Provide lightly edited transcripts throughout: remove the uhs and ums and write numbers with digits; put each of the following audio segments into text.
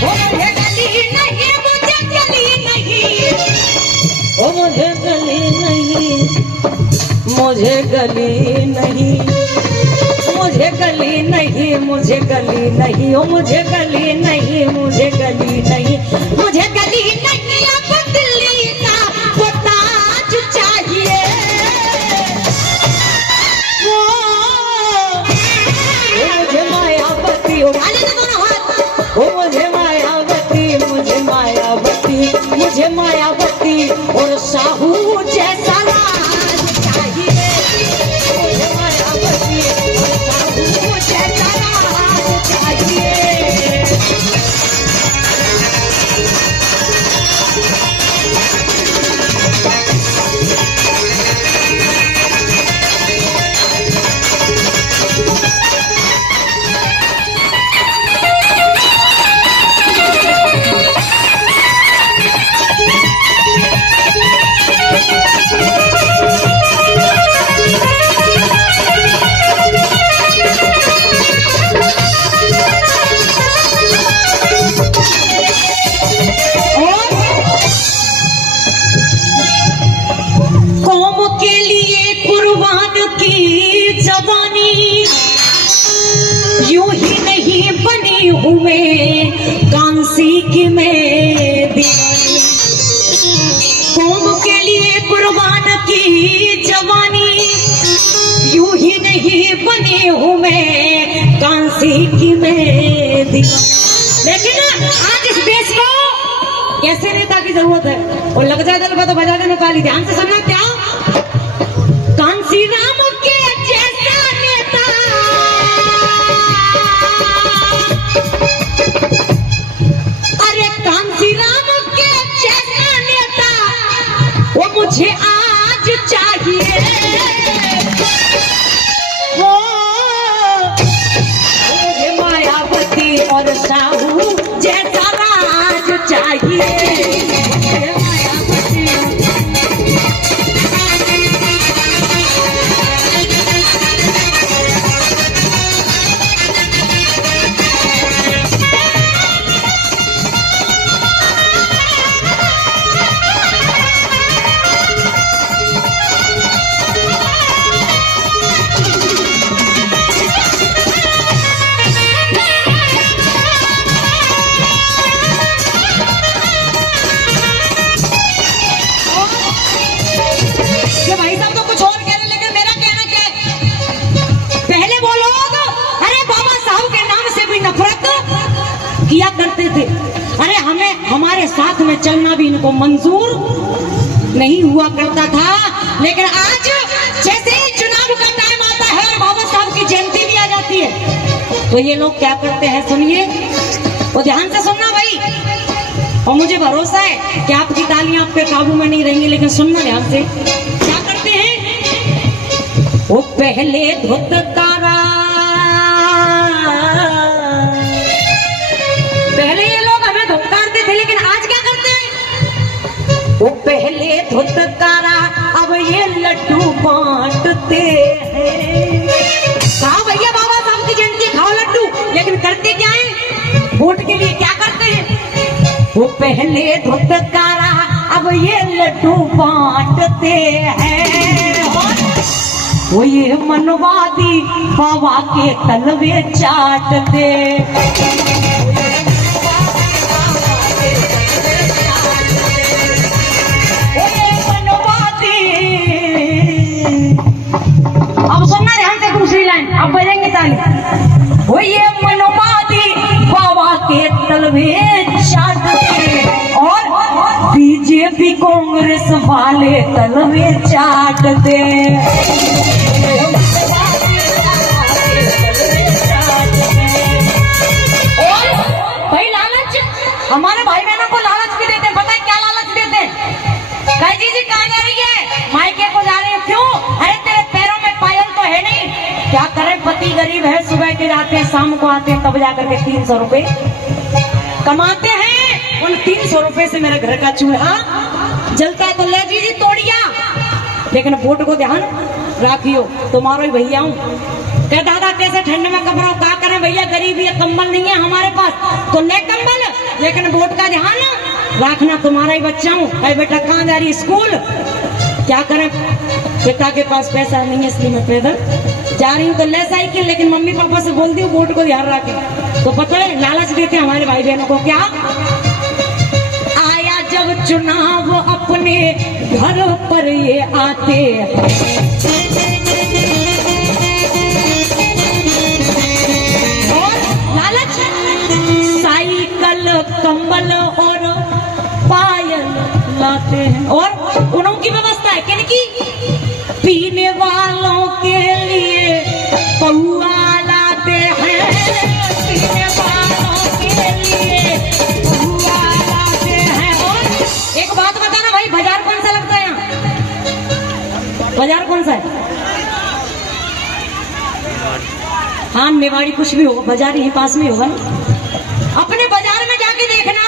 मुझे गली नहीं, मुझे गली नहीं, मुझे गली नहीं, मुझे गली नहीं, ओ मुझे गली नहीं, मुझे गली नहीं, मुझे गली नहीं, अब दिल्ली का वो ताज चाहिए। वो मुझे मायावती, उठा ले दोनों हाथ, वो मुझे मायावती, मुझे मायावती, मुझे मायावती और साहू जैसा राज चाहिए। मुझे मायावती और साहू जैसा राज चाहिए। यूं ही नहीं बनी हुए कांसी की मैं दीवानी, कौम के लिए कुर्बान की जवानी, यूं ही नहीं बनी हुए कांसी की मैं दीवानी। लेकिन आज इस देश को कैसे नेता की जरूरत है, और लग जाए दल को तो बजा देने वाली। ध्यान से सुनना, क्या कांसी राम के जैसा नेता, अरे कांसी राम के जैसा नेता वो मुझे आज चाहिए। वो मुझे मायावती और साहू जैसा राज चाहिए। किया करते थे, अरे हमें हमारे साथ में चलना भी इनको मंजूर नहीं हुआ करता था। लेकिन आज जैसे ही चुनाव का टाइम आता है, बाबा साहब की जयंती भी आ जाती है, तो ये लोग क्या करते हैं, सुनिए, वो ध्यान से सुनना भाई, और मुझे भरोसा है कि आपकी तालियां आपके काबू में नहीं रहेंगी, लेकिन सुनना ध्यान से। क्या करते हैं, वो पहले धुतकारा, पहले ये लोग हमें धुतकारते थे, लेकिन आज क्या करते हैं, वो पहले धुतकारा अब ये लड्डू बांटते हैं। खाओ भैया बाबा साहब की जयंती, खाओ लड्डू, लेकिन करते क्या है, वोट के लिए क्या करते हैं, वो पहले धुतकारा अब ये लड्डू बांटते हैं। वो ये मनवादी बाबा के तलवे चाटते, अब सुनना ध्यान से दूसरी लाइन, अब बजेंगे ताली। वो ये मनवादी बाबा के तलवे चाटते और बीजेपी कांग्रेस वाले तलवे चाटते। और भाई लालच, हमारे भाई बहनों को लालच भी देते हैं, पता है क्या लालच देते हैं, कह जी कहाँ जा रही है, मायके को जा रही है, क्यों, अरे तेरे पैरों में पायल तो है नहीं, क्या करे, पति गरीब है, सुबह के जाते हैं शाम को आते हैं, तब जाकर के 300 रुपए कमाते हैं, उन 300 रुपए से मेरे घर का चूल्हा जलता है, तो ले जी तोड़िया। लेकिन वोट को ध्यान राखियो, तुम्हारो ही भैया हूँ, कह दादा कैसे ठंड में कपड़ों क्या करें भैया, गरीबी है, कंबल नहीं है हमारे पास, तो ले कंबल, लेकिन वोट का ध्यान रखना, तुम्हारा ही बच्चा हूँ। अरे बेटा कहाँ जा रही स्कूल? क्या करें, पिता के पास पैसा नहीं है इसलिए मैं पैदल जा रही हूँ। तो ले साइकिल, लेकिन मम्मी पापा से बोलती हूँ वोट को ध्यान रखें। तो पता है लालच देते हैं हमारे भाई बहनों को। क्या आया जब चुनाव अपने घर पर ये आते हैं, साइकिल कंबल और पायल लाते हैं। और उनकी व्यवस्था है किनकी? पीने वालों के लिए पौआ लाते हैं, पीने वालों के लिए पौआ लाते हैं। और एक बात बताना भाई, बाजार कौन सा लगता है यहाँ? बाजार कौन सा है? हाँ निवाड़ी, कुछ भी होगा, बाजार यहीं पास में होगा ना। अपने बाजार में जाके देखना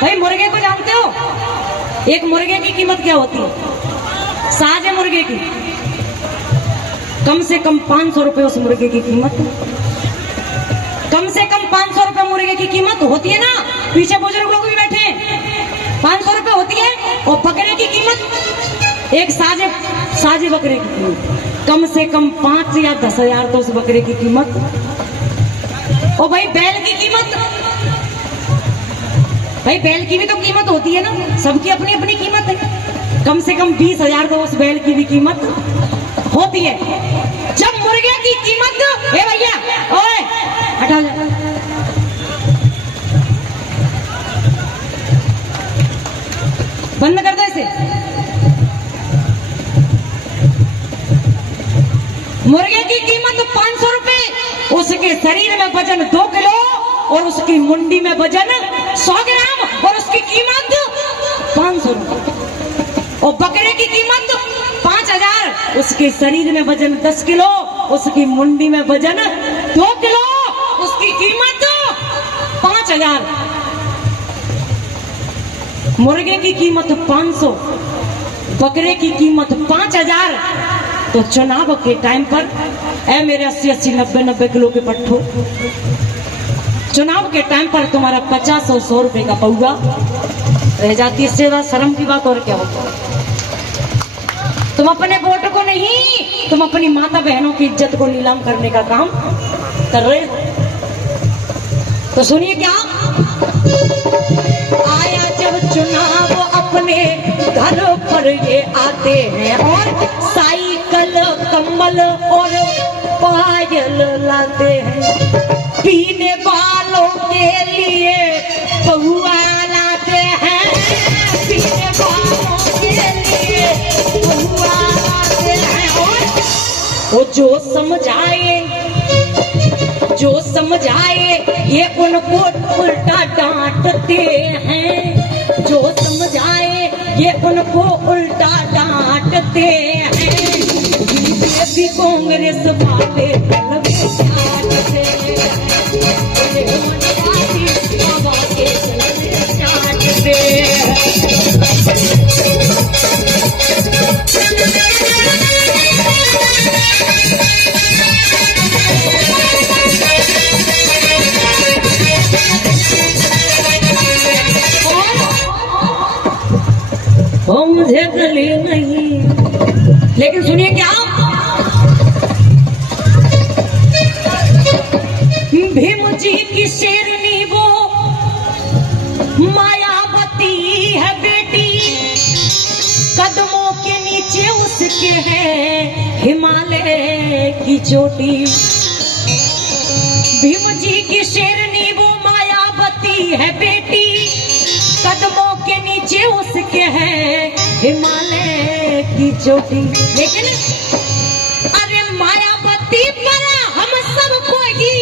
भाई। मुर्गे को जानते हो? एक मुर्गे की कीमत क्या होती है? साज है मुर्गे की, कम से कम 500 रुपए उस मुर्गे की कीमत। कम से कम 500 रुपए मुर्गे की कीमत होती है ना। पीछे बुजुर्ग लोग भी बैठे हैं, 500 रुपए होती है। और बकरे की कीमत, एक साजे बकरे की कीमत कम से कम 5 या 10 हजार तो उस बकरे की कीमत। और भाई बैल की कीमत, भाई बैल की भी तो कीमत होती है ना, सबकी अपनी अपनी कीमत है। कम से कम 20 हजार तो उस बैल की भी कीमत होती है। जब मुर्गे की कीमत, ए भैया ओए हटा जा, बंद कर दो इसे। मुर्गे की कीमत 500 रुपए, उसके शरीर में वजन 2 किलो और उसकी मुंडी में वजन 100 ग्राम और उसकी कीमत 500 रुपए। और बकरे की कीमत 5000, उसके शरीर में वजन 10 किलो, उसकी मुंडी में वजन 2 किलो, उसकी कीमत 5000। मुर्गे की कीमत 500, बकरे की कीमत 5000। तो चुनाव के टाइम पर ऐ मेरे 80-80, 90-90 किलो के पट्ठो, चुनाव के टाइम पर तुम्हारा 50 और 100 रुपए का पौआ रह जाती है। इससे ज्यादा शर्म की बात और क्या होता? तुम अपने वोट को नहीं, तुम अपनी माता बहनों की इज्जत को नीलाम करने का काम कर रहे हो। तो सुनिए क्या, आया जब चुनाव अपने घर पर ये आते हैं और साइकिल कंबल और पायल लाते हैं, पीने वालों के लिए पहुआ लाते हैं, पीने वालों के लिए पहुआ लाते हैं। और वो जो समझाए ये उनको उल्टा डांटते हैं, जो समझाए ये उनको उल्टा डांटते हैं। बीजेपी कांग्रेस वाले डांटते हैं, वो मुझे गली नहीं। लेकिन सुनिए क्या, भीम जी की शेरनी वो मायावती है बेटी, कदमों के नीचे उसके है हिमालय की चोटी। भीम जी की शेरनी वो मायावती है बेटी, कदमों के नीचे उसके है हिमालय की चोटी। लेकिन अरे मायावती पर हम सबको ही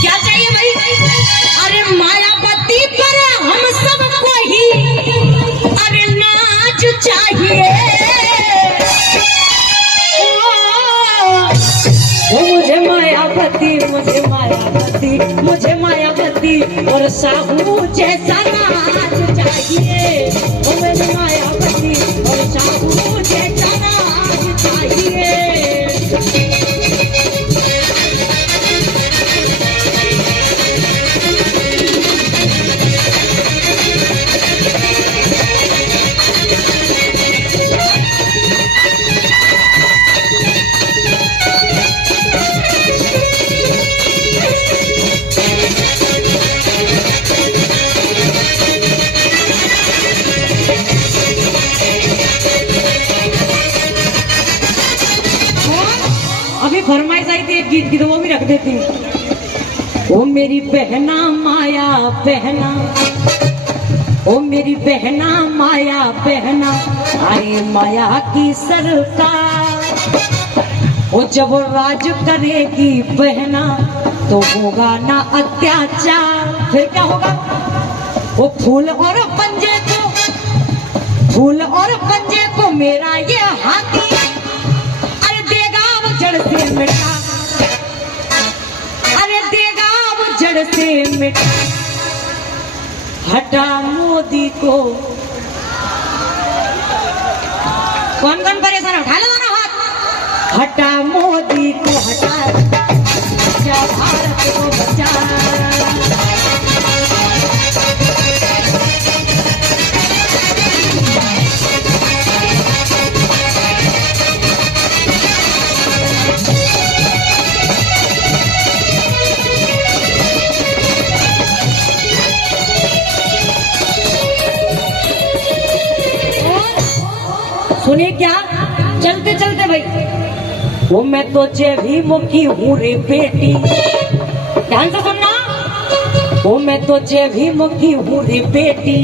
क्या चाहिए भाई? अरे मायावती पर हम सबको ही अरे नाच चाहिए। मुझे मायावती, मुझे मायावती, मुझे मायावती और साहू जैसा नाच चाहिए। मुझे मायावती और साहू जैसा नाच चाहिए। देती हूँ। ओ मेरी बहना माया बहना, ओ मेरी बहना माया बहना, आए माया की सरकार। वो जब राज करेगी बहना तो होगा ना अत्याचार। फिर क्या होगा? वो फूल और पंजे को, फूल और पंजे को मेरा ये हाथी, अरे देगा वो जड़ से मिटा, अरे देगा वो जड़ से मिटा। हटा मोदी को। कौन कौन परेशान है? उठा लो दोनों हाथ। हटा मोदी को हटा, बचा भारत को बचा। सुनिए क्या, चलते चलते भाई, वो मैं तो भी मुखी हूँ रे बेटी, ध्यान से सुनना। वो मैं तो भी मुखी हूँ रे बेटी,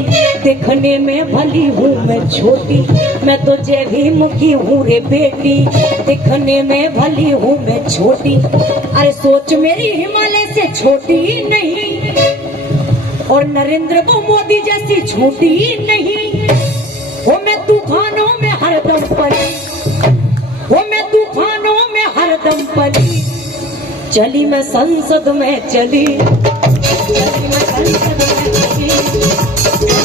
देखने में भली हूँ मैं छोटी। मैं तो भी मुखी हूँ रे बेटी, देखने में भली हूँ मैं छोटी। अरे सोच मेरी हिमालय से छोटी नहीं, और नरेंद्र को मोदी जैसी छोटी नहीं। वो मैं तूफानों में हरदम पली, वो मैं तूफानों में हरदम पली। चली मैं संसद में चली, चली मैं संसद में चली।